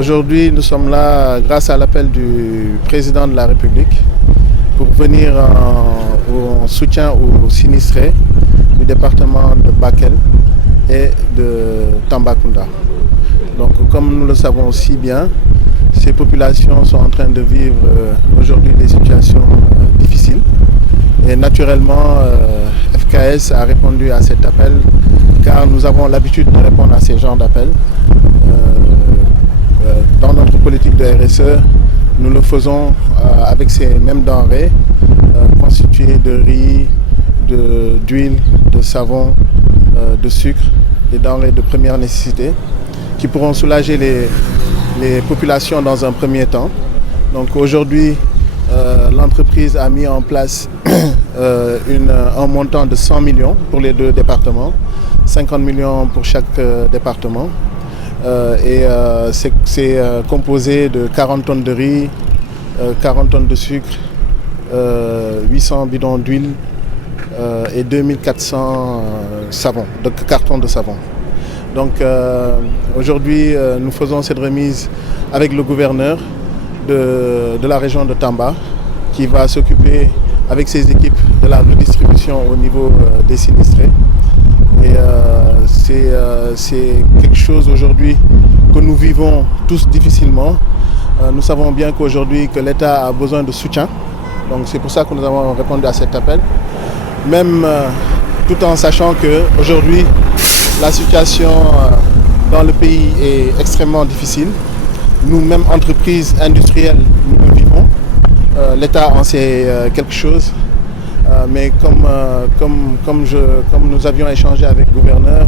Aujourd'hui, nous sommes là grâce à l'appel du président de la République pour venir en soutien aux sinistrés du département de Bakel et de Tambacounda. Donc, comme nous le savons si bien, ces populations sont en train de vivre aujourd'hui des situations difficiles. Et naturellement, FKS a répondu à cet appel car nous avons l'habitude de répondre à ces genres d'appels. Dans notre politique de RSE, nous le faisons avec ces mêmes denrées constituées de riz, d'huile, de savon, de sucre, des denrées de première nécessité qui pourront soulager les populations dans un premier temps. Donc aujourd'hui, l'entreprise a mis en place un montant de 100 millions pour les deux départements, 50 millions pour chaque département. C'est composé de 40 tonnes de riz, 40 tonnes de sucre, 800 bidons d'huile et 2400 cartons de savon. Donc aujourd'hui, nous faisons cette remise avec le gouverneur de la région de Tamba qui va s'occuper avec ses équipes de la redistribution au niveau des sinistrés. Et c'est quelque chose aujourd'hui que nous vivons tous difficilement. Nous savons bien qu'aujourd'hui que l'État a besoin de soutien. Donc c'est pour ça que nous avons répondu à cet appel. Même tout en sachant qu'aujourd'hui la situation dans le pays est extrêmement difficile. Nous-mêmes, entreprises industrielles, nous le vivons. L'État en sait quelque chose. Mais comme nous avions échangé avec le gouverneur,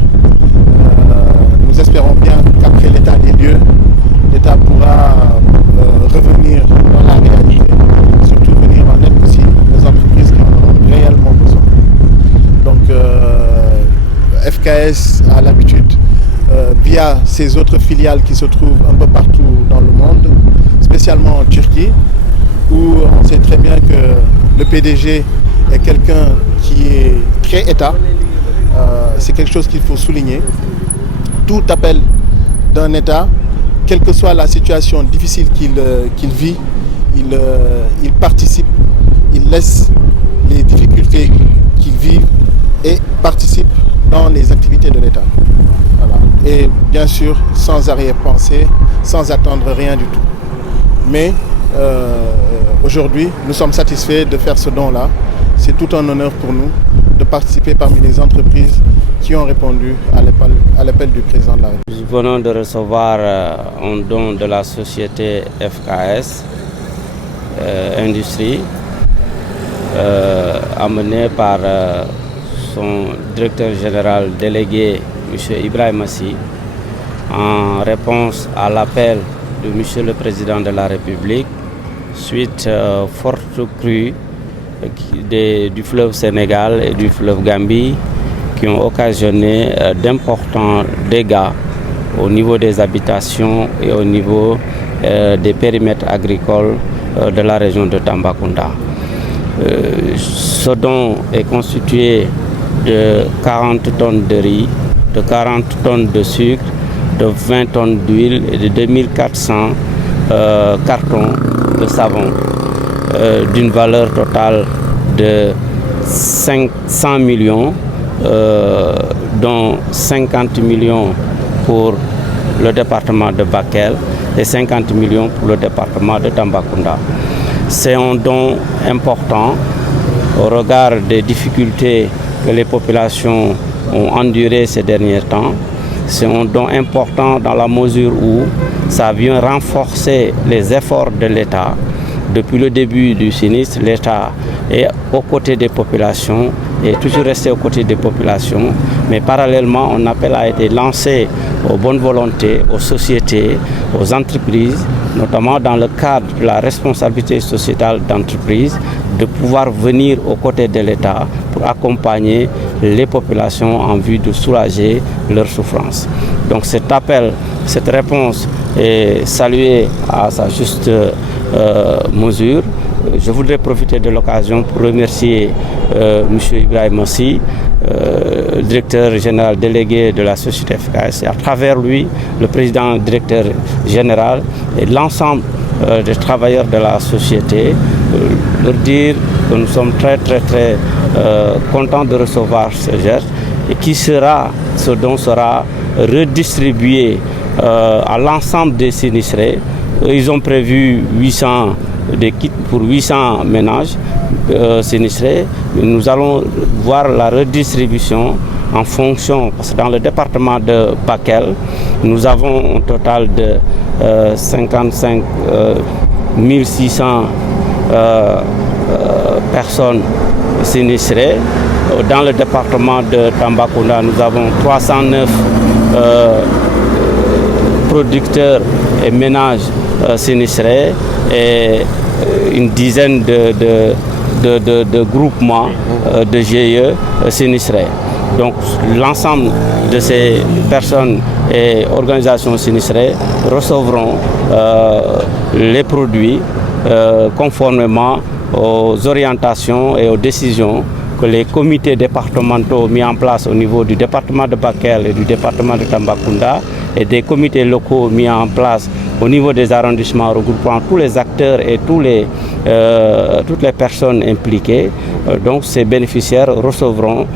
nous espérons bien qu'après l'état des lieux, l'État pourra revenir dans la réalité, surtout venir en aide aussi aux entreprises qui en ont réellement besoin. Donc FKS a l'habitude, via ses autres filiales qui se trouvent un peu partout dans le monde, spécialement en Turquie, où on sait très bien que le PDG est quelqu'un qui est très État. C'est quelque chose qu'il faut souligner. Tout appel d'un État, quelle que soit la situation difficile qu'il vit, il participe, il laisse les difficultés qu'il vit et participe dans les activités de l'État. Voilà. Et bien sûr, sans arrière-pensée, sans attendre rien du tout. Mais aujourd'hui, nous sommes satisfaits de faire ce don-là. C'est tout un honneur pour nous de participer parmi les entreprises qui ont répondu à l'appel du président de la République. Nous venons de recevoir un don de la société FKS Industrie, amené par son directeur général délégué, M. Ibrahim Massi, en réponse à l'appel de M. le Président de la République, suite forte crue du fleuve Sénégal et du fleuve Gambie qui ont occasionné d'importants dégâts au niveau des habitations et au niveau des périmètres agricoles de la région de Tambacounda. Ce don est constitué de 40 tonnes de riz, de 40 tonnes de sucre, de 20 tonnes d'huile et de 2400 cartons de savon d'une valeur totale de 500 millions, dont 50 millions pour le département de Bakel et 50 millions pour le département de Tambacounda. C'est un don important au regard des difficultés que les populations ont endurées ces derniers temps. C'est un don important dans la mesure où ça vient renforcer les efforts de l'État. Depuis le début du sinistre, l'État est aux côtés des populations et toujours resté aux côtés des populations. Mais parallèlement, un appel a été lancé aux bonnes volontés, aux sociétés, aux entreprises, notamment dans le cadre de la responsabilité sociétale d'entreprise, de pouvoir venir aux côtés de l'État pour accompagner les populations en vue de soulager leurs souffrances. Donc cet appel, cette réponse est saluée à sa juste mesure. Je voudrais profiter de l'occasion pour remercier M. Ibrahim Massi directeur général délégué de la société FKS, et à travers lui, le président directeur général et l'ensemble des travailleurs de la société, leur dire que nous sommes très contents de recevoir ce geste et ce don sera redistribué à l'ensemble des sinistrés. Ils ont prévu 800 des kits pour 800 ménages sinistrés. Nous allons voir la redistribution en fonction, parce que dans le département de Bakel, nous avons un total de 55 600 personnes sinistrées. Dans le département de Tambacounda, nous avons 309 producteurs et ménages sinistrés et une dizaine de groupements de GIE sinistrés. Donc l'ensemble de ces personnes et organisations sinistrées recevront les produits conformément aux orientations et aux décisions que les comités départementaux mis en place au niveau du département de Bakel et du département de Tambacounda et des comités locaux mis en place au niveau des arrondissements regroupant tous les acteurs et toutes les personnes impliquées. Donc ces bénéficiaires recevront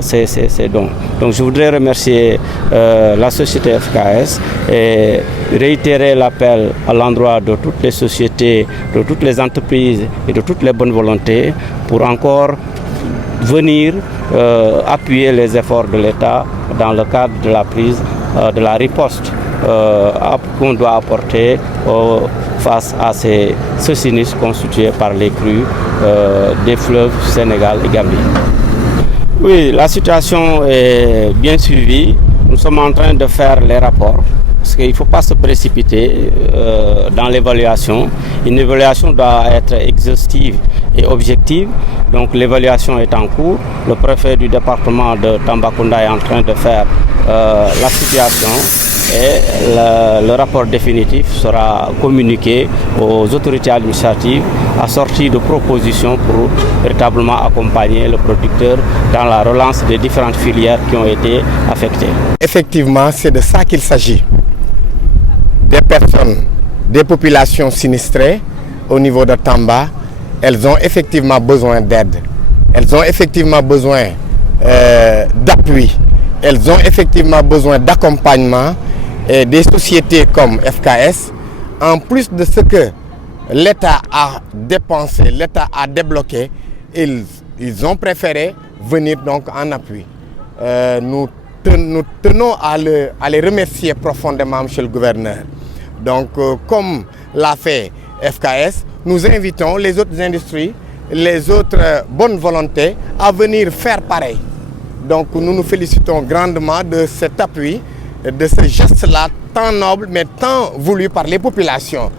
ces dons. Donc je voudrais remercier la société FKS et réitérer l'appel à l'endroit de toutes les sociétés, de toutes les entreprises et de toutes les bonnes volontés pour encore venir appuyer les efforts de l'État dans le cadre de la prise de la riposte qu'on doit apporter face à ce sinistre constitué par les crues des fleuves Sénégal et Gambie. Oui, la situation est bien suivie. Nous sommes en train de faire les rapports. Parce qu'il ne faut pas se précipiter dans l'évaluation. Une évaluation doit être exhaustive et objective. Donc l'évaluation est en cours. Le préfet du département de Tambacounda est en train de faire la situation et le rapport définitif sera communiqué aux autorités administratives assorti de propositions pour véritablement accompagner le producteur dans la relance des différentes filières qui ont été affectées. Effectivement, c'est de ça qu'il s'agit. Des personnes, des populations sinistrées au niveau de Tamba, elles ont effectivement besoin d'aide. Elles ont effectivement besoin d'appui. Elles ont effectivement besoin d'accompagnement et des sociétés comme FKS, en plus de ce que l'État a dépensé, l'État a débloqué, ils ont préféré venir donc en appui. Nous tenons à les remercier profondément, monsieur le gouverneur. Donc, comme l'a fait FKS, nous invitons les autres industries, les autres bonnes volontés à venir faire pareil. Donc, nous nous félicitons grandement de cet appui, de ce geste-là, tant noble, mais tant voulu par les populations.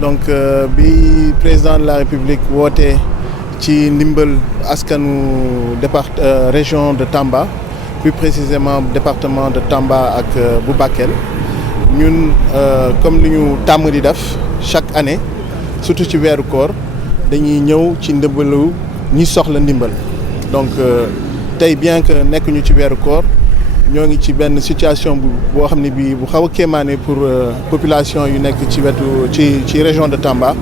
donc bi président de la République wootee ci ndimbal askanu région de Tamba plus précisément département de Tamba ak bu Bakel ñun comme li ñu tàmm di def chaque année surtout ci weeru koor dañuy ñëw ci ndimbalu ñi soxla ndimbal donc tey bien que nekkuñu ci weeru koor ñoo ngi ci benn situation boo xam ne bii bu xaw a kéemaane pour population yu nekk ci wetu ci région de Tamba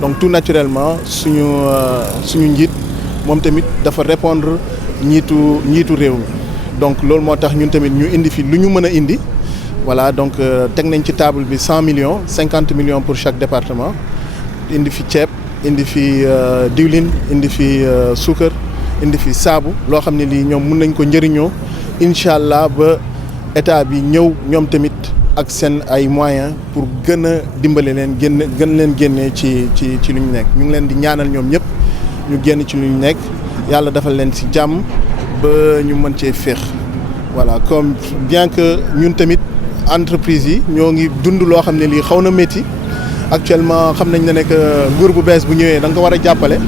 donc tout naturellement suñu njiit moom tamit dafa répondre njiitu réew mi donc loolu moo tax ñun tamit ñu indi fi lu ñu mën a indi voilà donc teg nañ ci table bi 100 millions 50 millions pour chaque département indi fi ceeb indi fi diwlin indi fi suukar indi fi saabu loo xam ne lii ñoom mun nañ ko njëriñoo incha allah ba état bi ñëw ñoom tamit ak seen ay moyens pour gën a dimbale leen gën leen génnee ci lu ñu nekk ñu ngi leen di ñaanal ñoom ñëpp ñu génn ci lu ñu nekk yàlla defal leen ci jàmm ba ñu mën cee féex voilà comme bien que ñun tamit entreprise yi ñoo ngi dund loo xam ne lii xaw na métti actuellement xam nañ ne que nguur bu bees bu ñëwee da nga ko war a jàppale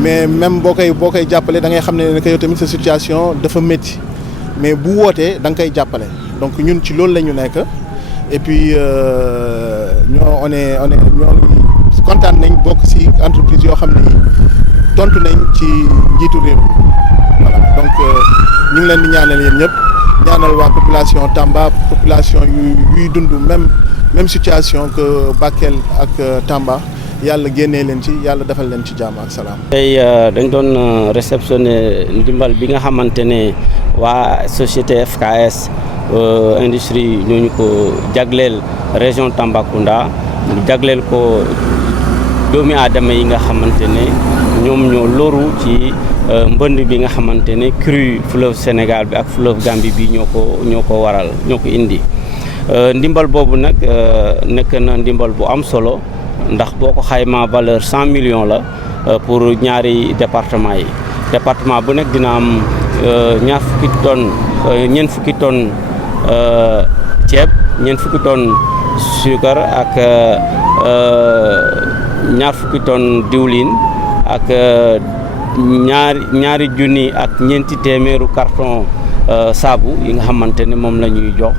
mais même boo koy jàppale da ngay xam ne que yow tamit sa situation dafa métti mais bu wootee da nga koy jàppale donc ñun ci loolu la ñu nekk et puis ñoo ngi kontaan nañ bokk ci entreprise yoo xam ne tontu nañ ci njiitu réew mi voilà donc ñu ngi leen di ñaanal yéen ñëpp ñaanal waa population Tamba population yuy dund même situation que Bakel ak Tamba yàlla génnee leen ci yàlla defal leen ci jàmm ak salaam. tey dañ doon réceptionné ndimbal bi nga xamante ne waa société FKS industrie ñooñu ko jagleel région Tambacounda jagleel ko doomi aadama yi nga xamante ne ñoom ñoo loru ci mbënd bi nga xamante ne crue fleuve Sénégal bi ak fleuve Gambie bi ñoo ko waral ñoo ko indi ndimbal boobu nag nekk na ndimbal bu am solo ndax boo ko xaymaa valeur 100 millions la pour ñaari département yi département bu nekk dina am ñeent fukki tonnes ceeb ñeent fukki tonnes suukar ak ñaar fukki tonnes diwlin ak ñaari junni ak ñeenti téeméeru carton saabu yi nga xamante ne moom la ñuy jox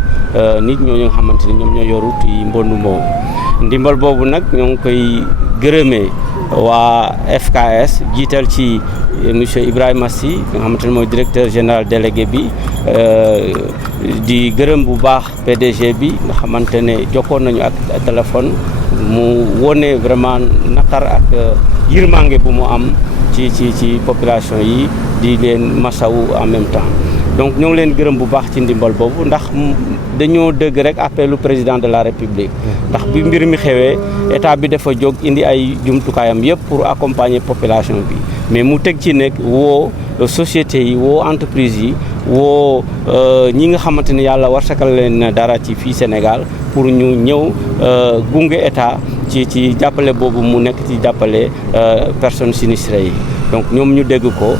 nit ñooñu nga xamante ne ñoom ñoo yoru ci mbondu moomu ndimbal boobu nag ñoo ngi koy gërëmee waa FKS jiital ci monsieur Ibrahima Sy nga xamante ne mooy directeur général délégué bi di gërëm bu baax PDG bi nga xamante ne jokkoon nañu ak téléphone mu wone vraiment naqar ak yërmande bu mu am ci population yi di leen masawu en même temps donc ñoo ngi leen gërëm bu baax ci ndimbal boobu ndax dañoo dëgg rek appelu président de la république ndax bi mbir mi xewee état bi dafa jóg indi ay jumtukaayam yëpp pour accompagner population bi mais mu teg ci nekk woo société yi woo entreprise yi woo ñi nga xamante ne yàlla warsakal leen dara ci fii Sénégal pour ñu ñëw gunge état ci jàppale boobu mu nekk ci jàppale personnes sinistrées yi donc ñoom ñu dégg ko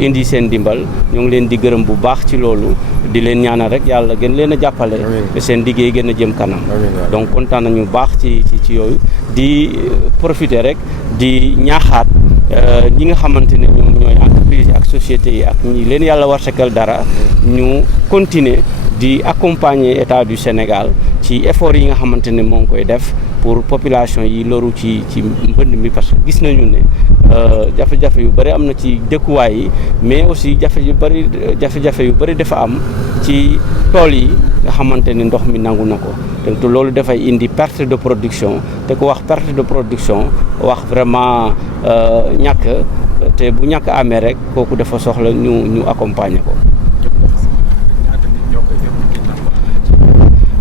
indi seen dimbal ñoo ngi leen di gërëm bu baax ci loolu di leen ñaanal rek yàlla gën leen a jàppale seen liggéey gën a jëm kanam donc kontaan nañu baax ci yooyu di profiter rek di ñaaxaat ñi nga xamante ne ñoom ñooy entreprise yi ak société yi ak ñi leen yàlla warsekal dara ñu continuer di accompagner état du Sénégal ci effort yi nga xamante ne moo ngi koy def pour population yi loru ci mbënd mi parce que gis nañu ne jafe-jafe yu bëri am na ci dëkkuwaay yi mais aussi jafe-jafe yu bëri dafa am ci tool yi nga xamante ne ndox mi nangu na ko te loolu dafay indi perte de production te ku wax perte de production wax vraiment ñàkk te bu ñàkk amee rek kooku dafa soxla ñu accompagner ko.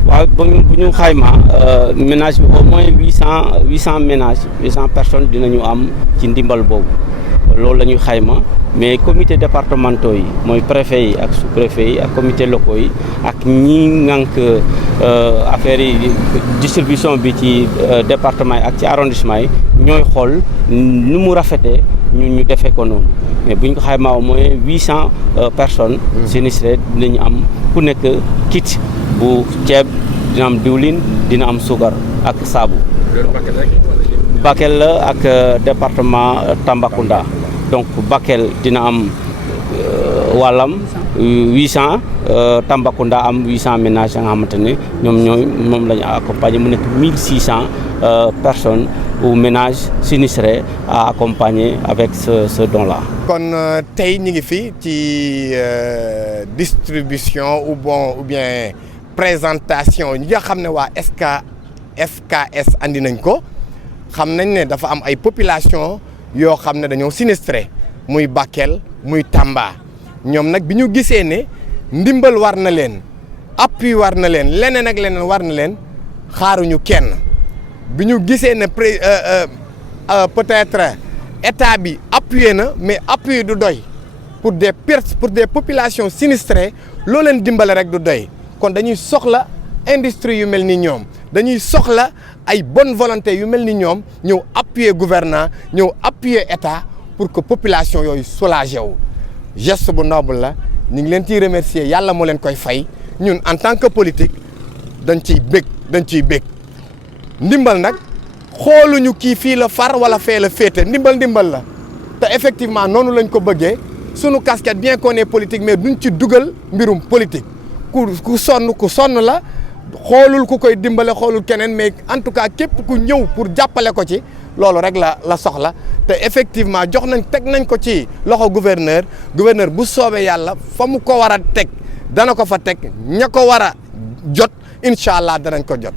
waaw bu ñu xayma ménage bi au moins 800 ménages 800 personnes dinañu am ci ndimbal boobu loolu la ñuy xayma mais comité départementaux yi mooy préfet yi ak sous-préfet yi ak comité locaux yi ak ñi ngànk affaires yi distribution bi ci département yi ak ci arrondissement yi ñooy xool nu mu rafetee ñu defee ko noonu mais bu ñu ko xaymaa au moins 800 personnes sinistrées dinañu am ku nekk kit bu ceeb dina am diwlin dina am suukar ak saabu Bakel la ak département Tambacounda donc Bakel dina am wàllam 800 Tambacounda am 800 ménages nga xamante ne moom la ñu accompagner mu nekk 1600 personnes ou ménages sinistrés à accompagner avec ce don là. kon tey ñu ngi fi ci distribution ou bien présentation ñi nga xam ne waa FKS andi nañ ko xam nañ ne dafa am ay population yoo xam ne dañoo sinistré muy Bakel muy Tamba ñoom nag bi ñu gisee ne ndimbal war na leen appui war na leen leneen ak leneen war na leen xaaruñu kenn bi ñu gisee ne peut-être état bi appuyé na mais appui du doy pour des populations sinistrées loo leen dimbale rek du doy kon dañuy soxla industrie yu mel ni ñoom dañuy soxla ay bonne volonté yu mel ni ñoom ñëw appuyer gouvernant ñëw appuyer état pour que population yooyu soulagé wu geste bu noble la ñu ngi leen ciy remercier yàlla moo leen koy fay ñun en tant que politique dañ ciy bég ndimbal nag xooluñu kii fii la far wala fee la féete ndimbal la te effectivement noonu lañ ko bëggee sunu casquette bien qu'on est politique mais duñ ci dugal mbirum politique ku sonn la xoolul ku koy dimbale xoolul keneen mais en tout cas képp ku ñëw pour jàppale ko ci loolu rek la soxla te effectivement teg nañ ko ci loxo gouverneur bu soobee yàlla fa mu ko war a teg dana ko fa teg ña ko war a jot incha allah danañ ko jot.